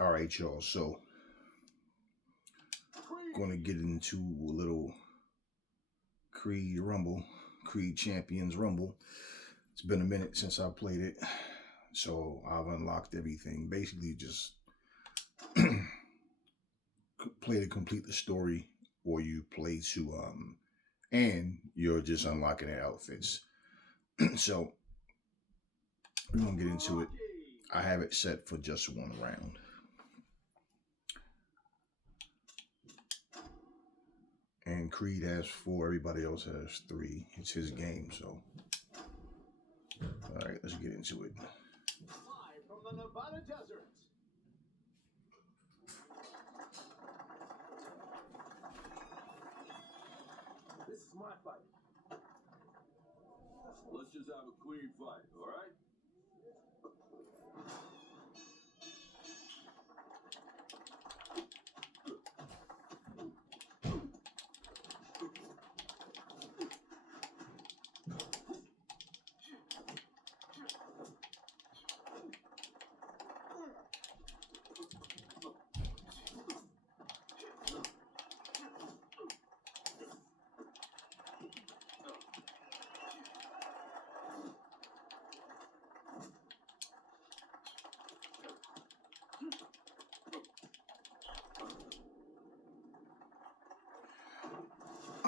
All right, y'all. So, going to get into a little Creed Rumble, Creed Champions Rumble. It's been a minute since I played it, so I've unlocked everything. Basically, just play to complete the story, or you play to and you're just unlocking the outfits. So we're gonna get into it. I have it set for just one round. And Creed has 4, everybody else has 3. It's his game, so. All right, let's get into it. Live from the Nevada desert. This is my fight. Let's just have a clean fight, all right?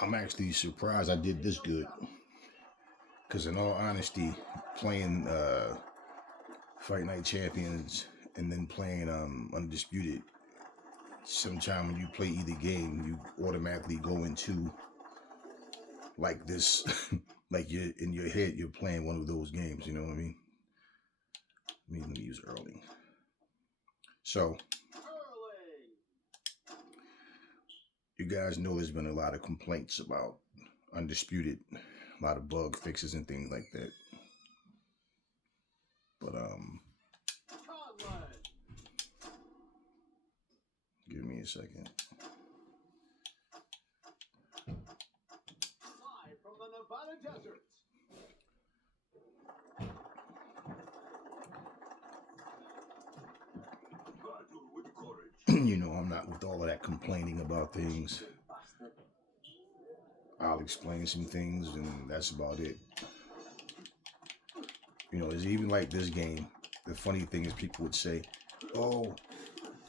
I'm actually surprised I did this good. Because in all honesty, playing Fight Night Champions and then playing Undisputed, sometime when you play either game, you automatically go into like this, like you're in your head, you're playing one of those games, you know what I mean? Let me use Earling. So, you guys know there's been a lot of complaints about Undisputed, a lot of bug fixes and things like that. But give me a second. Live from the Nevada desert. You know, I'm not with all of that complaining about things. I'll explain some things, and that's about it. You know, it's even like this game. The funny thing is, people would say, "Oh,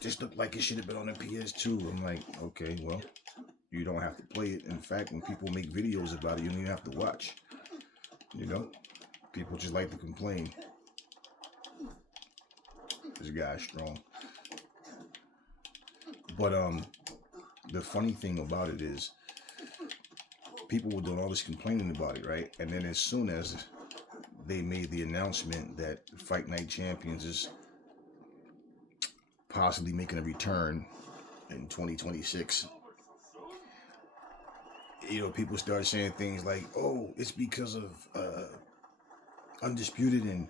this looked like it should have been on the PS2." I'm like, okay, well, you don't have to play it. In fact, when people make videos about it, you don't even have to watch. You know, people just like to complain. This guy's strong. But the funny thing about it is, people were doing all this complaining about it, right? And then as soon as they made the announcement that Fight Night Champions is possibly making a return in 2026, you know, people started saying things like, "Oh, it's because of Undisputed," and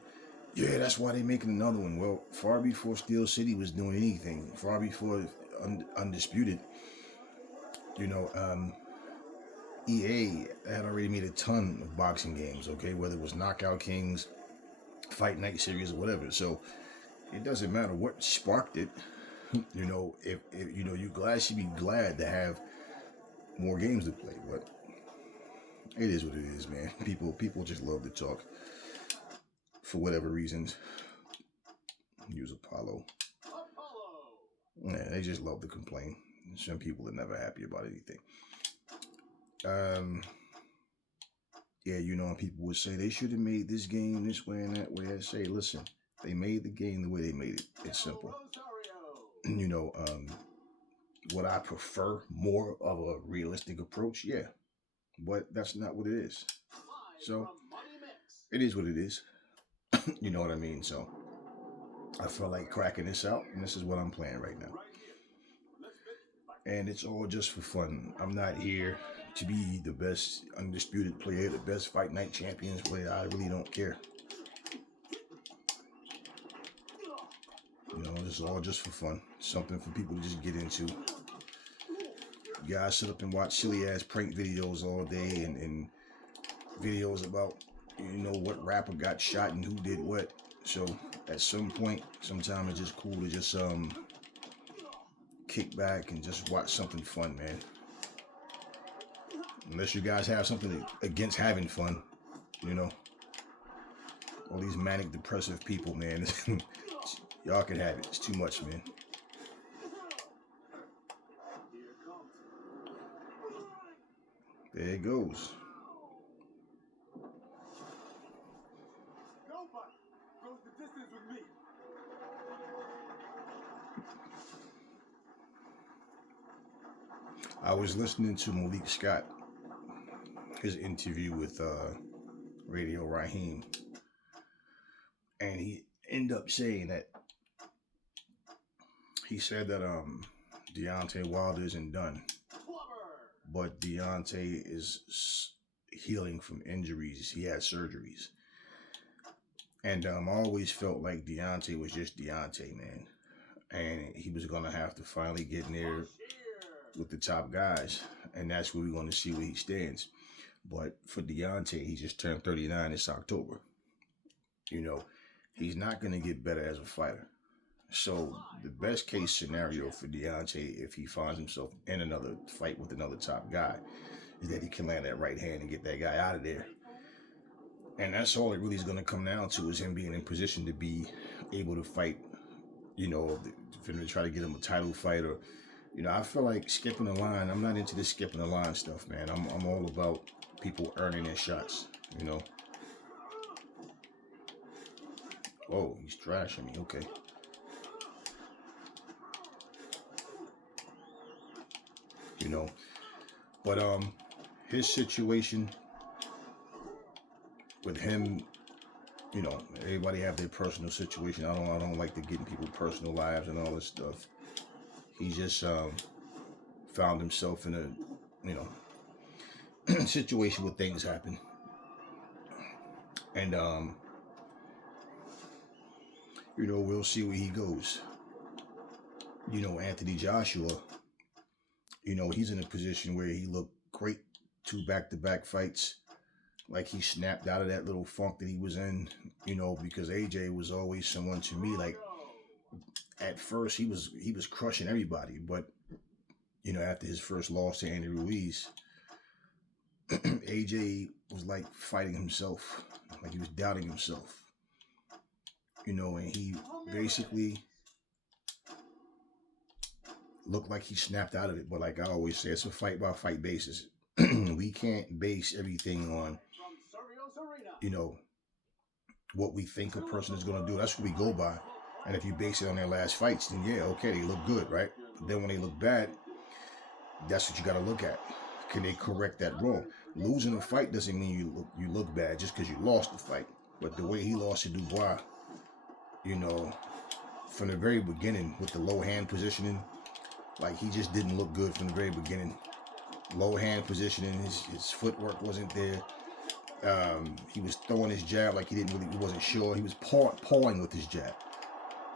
yeah, that's why they're making another one. Well, far before Steel City was doing anything, far before Undisputed, you know, EA had already made a ton of boxing games, okay? Whether it was Knockout Kings, Fight Night Series, or whatever. So it doesn't matter what sparked it. You know, if you know, you should be glad to have more games to play. But it is what it is, man. People just love to talk for whatever reasons. Use Apollo. Yeah, they just love to complain. Some people are never happy about anything. Yeah, you know, people would say they should have made this game this way and that way. I say, listen, they made the game the way they made it. It's simple. You know, would I prefer more of a realistic approach? Yeah, but that's not what it is. So it is what it is. You know what I mean? So I feel like cracking this out, and this is what I'm playing right now. And it's all just for fun. I'm not here to be the best Undisputed player, the best Fight Night Champions player. I really don't care. You know, this is all just for fun. Something for people to just get into. You guys sit up and watch silly ass prank videos all day and videos about, you know, what rapper got shot and who did what. So at some point, sometimes it's just cool to just kick back and just watch something fun, man. Unless you guys have something against having fun, you know. All these manic depressive people, man. Y'all can have it. It's too much, man. There it goes. Nobody goes the distance with me. I was listening to Malik Scott, his interview with Radio Raheem, and he ended up saying that he said that Deontay Wilder isn't done, but Deontay is healing from injuries. He had surgeries, and I always felt like Deontay was just Deontay, man, and he was gonna have to finally get in there with the top guys, and that's where we're going to see where he stands. But for Deontay, he just turned 39 this October. You know, he's not going to get better as a fighter. So the best case scenario for Deontay, if he finds himself in another fight with another top guy, is that he can land that right hand and get that guy out of there. And that's all it really is going to come down to, is him being in position to be able to fight, you know, for him to try to get him a title fight. Or, you know, I feel like skipping the line. I'm not into this skipping the line stuff, man. I'm all about people earning their shots, you know. Oh, he's trashing me. Okay. You know, but his situation with him, you know, everybody have their personal situation. I don't like to get in people's personal lives and all this stuff. He just found himself in a, you know, situation where things happen. And, you know, we'll see where he goes. You know, Anthony Joshua, you know, he's in a position where he looked great 2 back-to-back fights. Like he snapped out of that little funk that he was in, you know, because AJ was always someone to me, like, at first he was crushing everybody, but, you know, after his first loss to Andy Ruiz, AJ was like fighting himself, like he was doubting himself, you know, and he basically looked like he snapped out of it. But like I always say, it's a fight by fight basis. We can't base everything on, you know, what we think a person is going to do. That's what we go by. And if you base it on their last fights, then yeah, okay, they look good, right? But then when they look bad, that's what you got to look at. Can they correct that wrong? Losing a fight doesn't mean you look bad just because you lost the fight. But the way he lost to Dubois, you know, from the very beginning with the low hand positioning, like he just didn't look good from the very beginning. Low hand positioning, his footwork wasn't there. He was throwing his jab like he wasn't sure. He was pawing with his jab.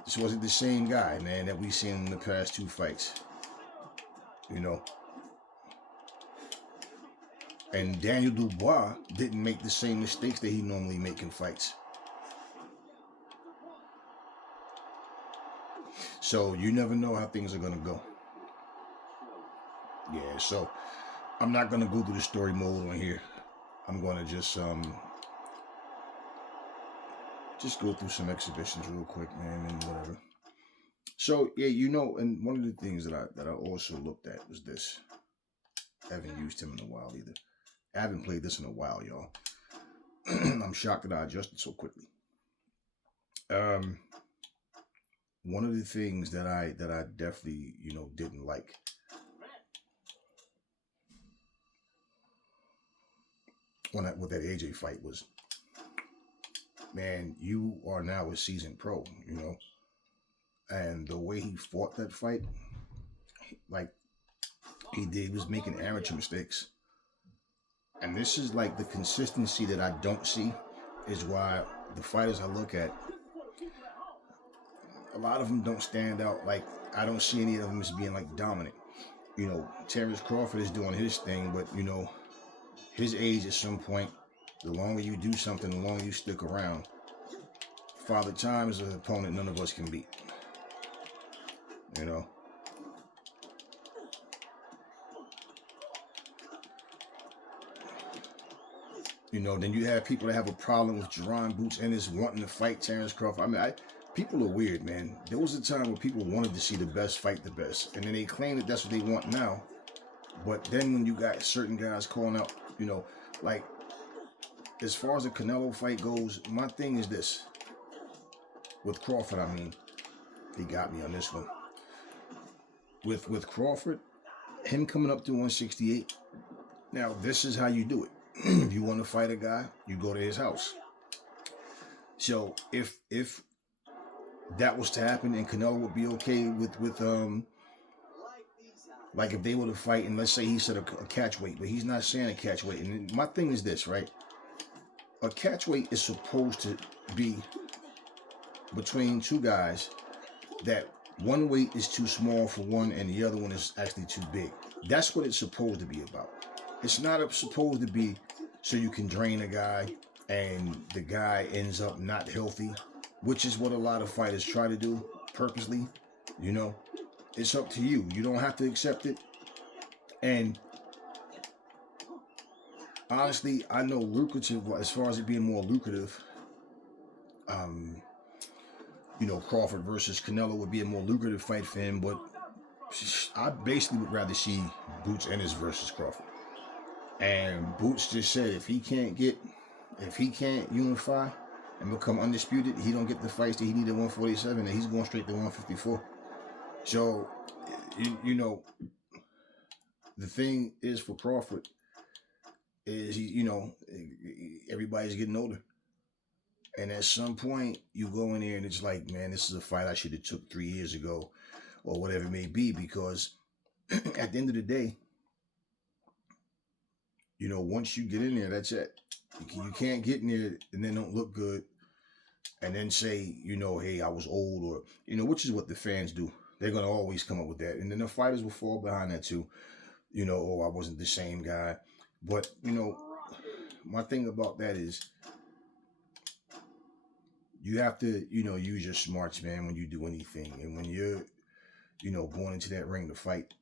This wasn't the same guy, man, that we've seen in the past 2 fights. You know. And Daniel Dubois didn't make the same mistakes that he normally makes in fights. So you never know how things are going to go. Yeah, so I'm not going to go through the story mode on here. I'm going to just go through some exhibitions real quick, man, and whatever. So, yeah, you know, and one of the things that I also looked at was this. I haven't used him in a while either. I haven't played this in a while, y'all. I'm shocked that I adjusted so quickly. One of the things that I definitely, you know, didn't like with that AJ fight was, man, you are now a seasoned pro, you know, and the way he fought that fight, like he was making amateur mistakes. And this is like the consistency that I don't see, is why the fighters I look at, a lot of them don't stand out. Like, I don't see any of them as being like dominant. You know, Terrence Crawford is doing his thing, but you know, his age at some point, the longer you do something, the longer you stick around. Father Time is an opponent none of us can beat. You know? You know, then you have people that have a problem with Jerron Boots Ennis wanting to fight Terrence Crawford. I mean, people are weird, man. There was a time where people wanted to see the best fight the best, and then they claim that that's what they want now. But then when you got certain guys calling out, you know, like as far as the Canelo fight goes, my thing is this. With Crawford, I mean, he got me on this one. With Crawford, him coming up to 168. Now, this is how you do it. If you want to fight a guy, you go to his house. So if that was to happen and Canelo would be okay with like if they were to fight, and let's say he said a catch weight, but he's not saying a catch weight. And my thing is this, right? A catch weight is supposed to be between two guys that one weight is too small for one and the other one is actually too big. That's what it's supposed to be about. It's not supposed to be so you can drain a guy and the guy ends up not healthy, which is what a lot of fighters try to do purposely. You know, it's up to you. You don't have to accept it. And honestly, I know lucrative, as far as it being more lucrative, you know, Crawford versus Canelo would be a more lucrative fight for him, but I basically would rather see Boots Ennis versus Crawford. And Boots just said if he can't unify and become undisputed, he don't get the fights that he needed at 147, and he's going straight to 154. So, you know, the thing is for Crawford is, you know, everybody's getting older. And at some point, you go in there and it's like, man, this is a fight I should have took 3 years ago or whatever it may be, because at the end of the day, you know, once you get in there, that's it. You can't get in there and then don't look good and then say, you know, hey, I was old, or, you know, which is what the fans do. They're going to always come up with that. And then the fighters will fall behind that too. You know, oh, I wasn't the same guy. But, you know, my thing about that is you have to, you know, use your smarts, man, when you do anything. And when you're, you know, going into that ring to fight,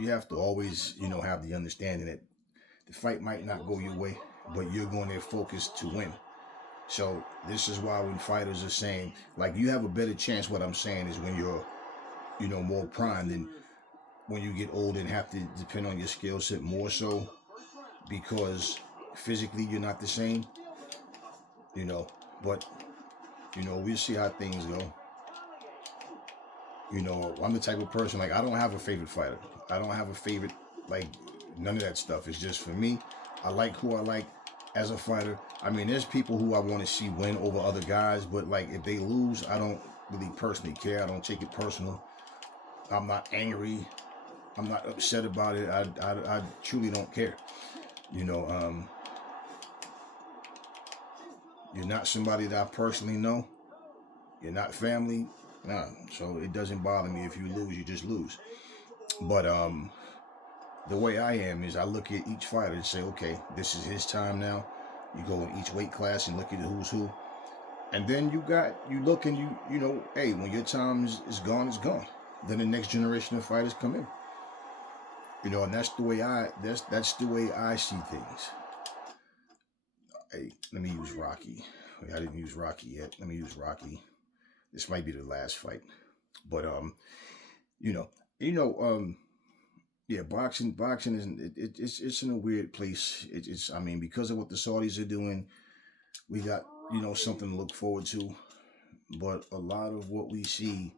you have to always, you know, have the understanding that the fight might not go your way, but you're going there focused to win. So this is why when fighters are saying, like, you have a better chance, what I'm saying is when you're, you know, more primed than when you get older and have to depend on your skill set more so, because physically you're not the same, you know. But, you know, we'll see how things go. You know, I'm the type of person, like, I don't have a favorite fighter. I don't have a favorite, like, none of that stuff. It's just for me, I like who I like as a fighter. I mean, there's people who I want to see win over other guys, but, like, if they lose, I don't really personally care. I don't take it personal. I'm not angry. I'm not upset about it. I truly don't care. You know, you're not somebody that I personally know. You're not family. Nah, so it doesn't bother me. If you lose, you just lose. But the way I am is I look at each fighter and say, okay, this is his time now. You go in each weight class and look at who's who. And then you look and you know, hey, when your time is gone, it's gone. Then the next generation of fighters come in. You know, and that's the way I see things. Hey, let me use Rocky. I didn't use Rocky yet. Let me use Rocky. This might be the last fight. But yeah, boxing isn't it's in a weird place. It's I mean, because of what the Saudis are doing, we got, you know, something to look forward to. But a lot of what we see,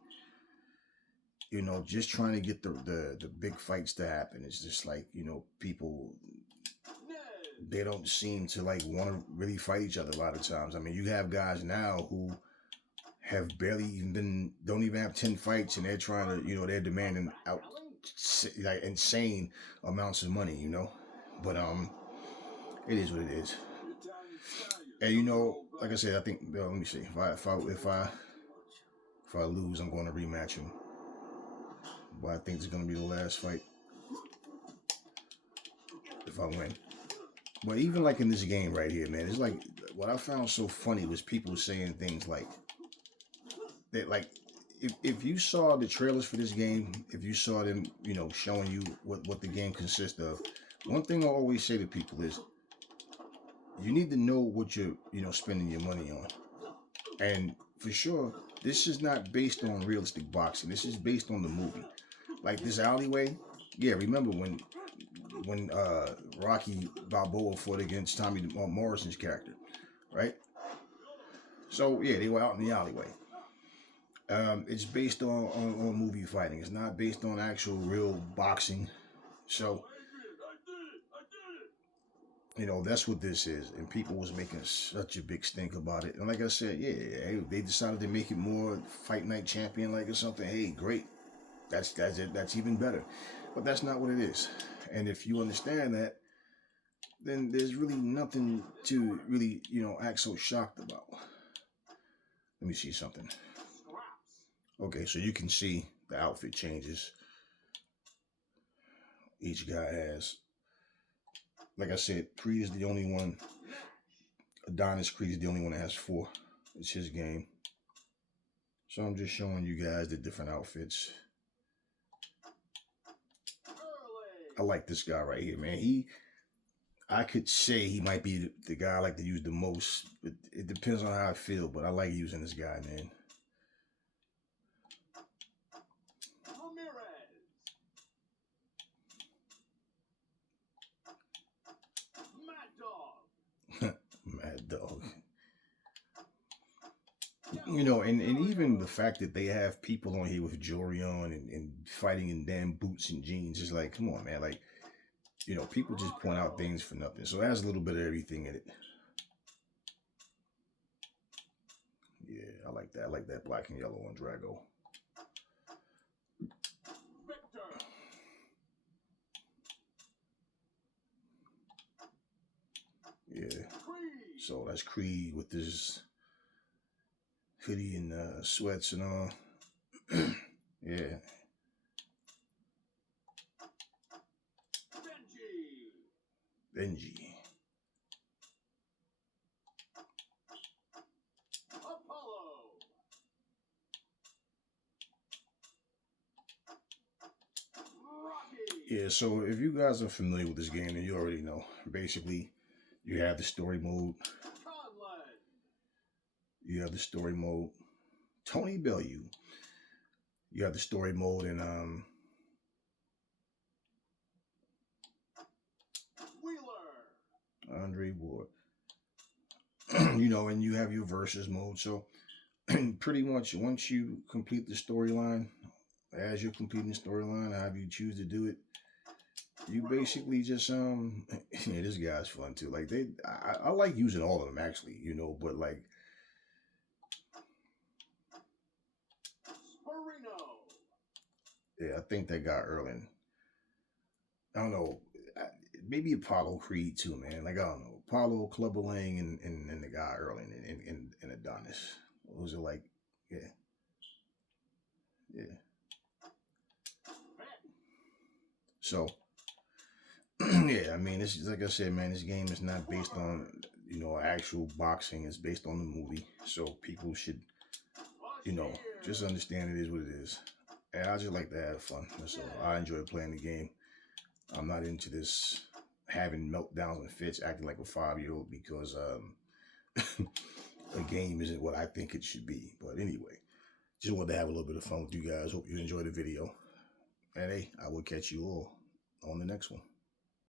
you know, just trying to get the big fights to happen, it's just like, you know, people, they don't seem to like want to really fight each other a lot of times. I mean, you have guys now who have barely even don't even have 10 fights, and they're trying to, you know, they're demanding out like insane amounts of money, you know. But it is what it is. And you know, like I said, I think, let me see, if I lose, I'm going to rematch him. But I think it's going to be the last fight if I win. But even like in this game right here, man, it's like what I found so funny was people saying things like that, like if you saw the trailers for this game, if you saw them, you know, showing you what the game consists of, one thing I always say to people is, you need to know what you're, spending your money on. And for sure, this is not based on realistic boxing. This is based on the movie. Like this alleyway. Yeah, remember when Rocky Balboa fought against Tommy Morrison's character, right? So yeah, they were out in the alleyway. It's based on movie fighting. It's not based on actual real boxing. So that's what this is. And people was making such a big stink about it. And like I said, yeah, they decided to make it more Fight Night Champion like or something. Hey, great. That's it. That's even better. But that's not what it is. And if you understand that, then there's really nothing to really, act so shocked about. Let me see something. Okay, so you can see the outfit changes. Each guy has, like I said, Creed is the only one. Adonis Creed is the only one that has 4. It's his game. So I'm just showing you guys the different outfits. I like this guy right here, man. I could say he might be the guy I like to use the most. But it depends on how I feel, but I like using this guy, man. Mad Dog. And even the fact that they have people on here with jewelry on and fighting in damn boots and jeans is like, come on, man. Like, people just point out things for nothing. So it has a little bit of everything in it. Yeah, I like that. I like that black and yellow on Drago. Yeah. So that's Creed with this hoodie and sweats and all. Yeah. Benji. Yeah, so if you guys are familiar with this game, then you already know. Basically, you have the story mode. You have the story mode. Tony Bellew. You have the story mode and Andre Ward. And you have your versus mode. So pretty much once you complete the storyline, as you're completing the storyline, however you choose to do it, you basically just yeah, this guy's fun too. Like I like using all of them actually, but like yeah, I think that guy Erling. I don't know. Maybe Apollo Creed too, man. Like I don't know. Apollo, Clubber Lang, and the guy Erling and Adonis. Those are like, yeah. Yeah. So yeah, I mean, this is like I said, man. This game is not based on actual boxing. It's based on the movie, so people should just understand it is what it is. And I just like to have fun. So I enjoy playing the game. I'm not into this having meltdowns and fits, acting like a 5-year-old because a game isn't what I think it should be. But anyway, just wanted to have a little bit of fun with you guys. Hope you enjoyed the video. And hey, I will catch you all on the next one.